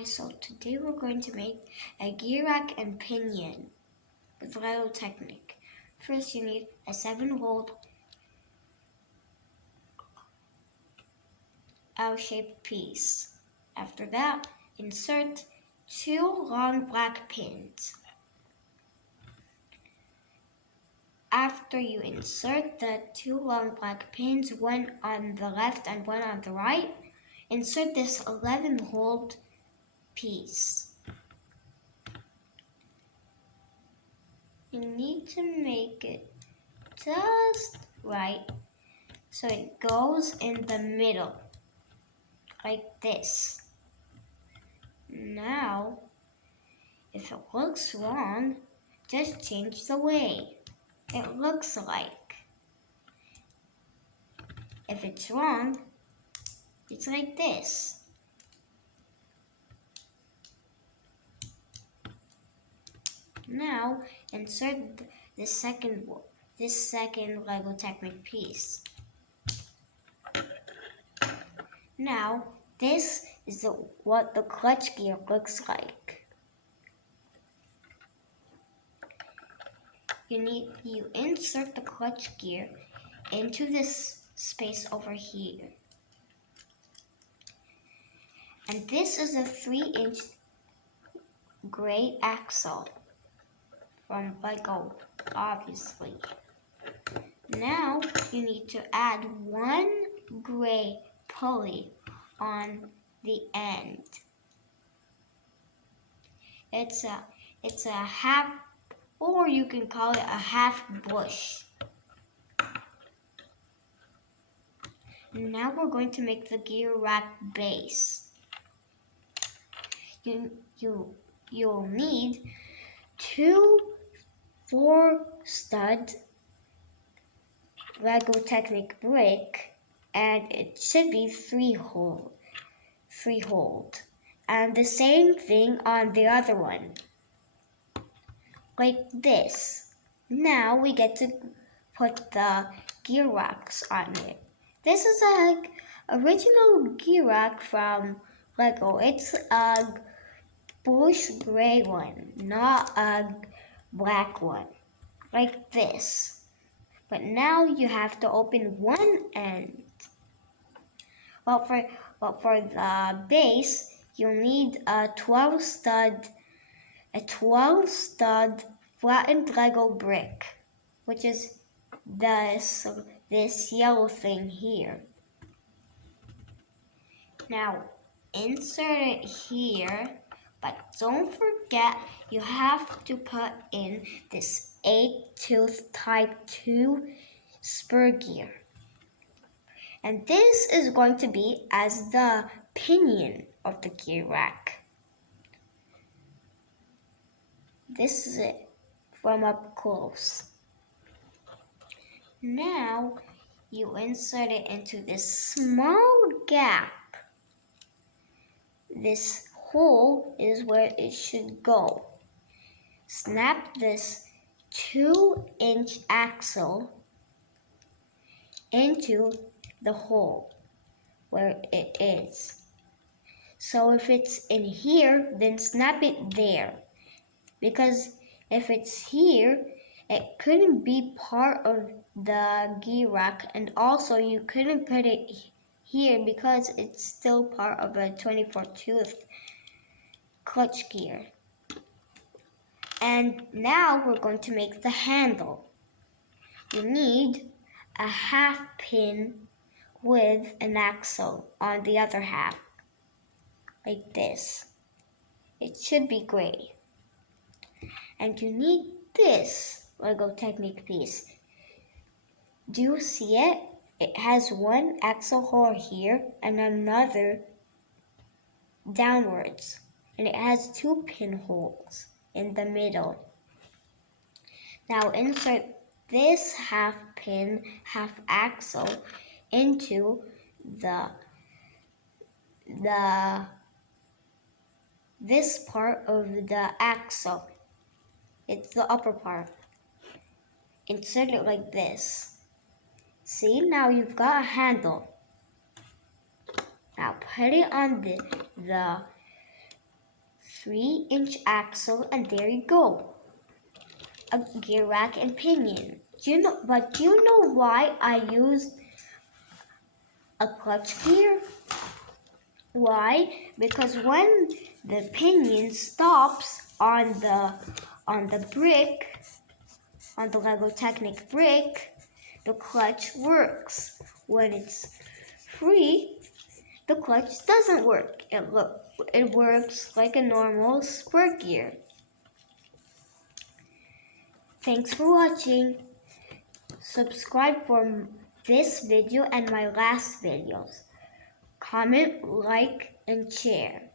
Hi, so today we're going to make a gear rack and pinion with Lego Technic. First you need a 7-hole L-shaped piece. After that, insert 2 long black pins. After you insert the 2 long black pins, one on the left and one on the right, insert this 11-hole piece. You need to make it just right so it goes in the middle, like this. Now, if it looks wrong, just change the way it looks like. If it's wrong, it's like this. Now, insert this second Lego Technic piece. Now, this is what the clutch gear looks like. You insert the clutch gear into this space over here. And this is a 3-inch gray axle from Lego, obviously. Now you need to add 1 gray pulley on the end. It's a half, or you can call it a half bush. Now we're going to make the gear rack base. You'll need 2 4-stud Lego Technic brick, and it should be 3-hole, and the same thing on the other one, like this. Now we get to put the gear racks on it. This is an original gear rack from Lego. It's a bluish gray one, not a black one, like this. But now you have to open one end. Well, for the base, you'll need a 12-stud flattened Lego brick, which is this yellow thing here. Now insert it here, but don't forget you have to put in this 8-tooth type 2 spur gear. And this is going to be as the pinion of the gear rack. This is it from up close. Now you insert it into this small gap. This hole is where it should go. Snap this 2-inch axle into the hole where it is. So if it's in here, then snap it there. Because if it's here, it couldn't be part of the gear rack, and also you couldn't put it here because it's still part of a 24-tooth clutch gear. And now we're going to make the handle. You need a half pin with an axle on the other half, like this. It should be gray. And you need this Lego Technic piece. Do you see it? It has one axle hole here and another downwards. And it has 2 pinholes in the middle. Now insert this half pin, half axle into this part of the axle. It's the upper part. Insert it like this. See, now you've got a handle. Now put it on the 3-inch axle, and there you go. A gear rack and pinion. Do you know why I used a clutch gear? Why? Because when the pinion stops on the brick, on the Lego Technic brick, the clutch works. When it's free, the clutch doesn't work. It works like a normal square gear. Thanks for watching. Subscribe for this video and my last videos. Comment, like, and share.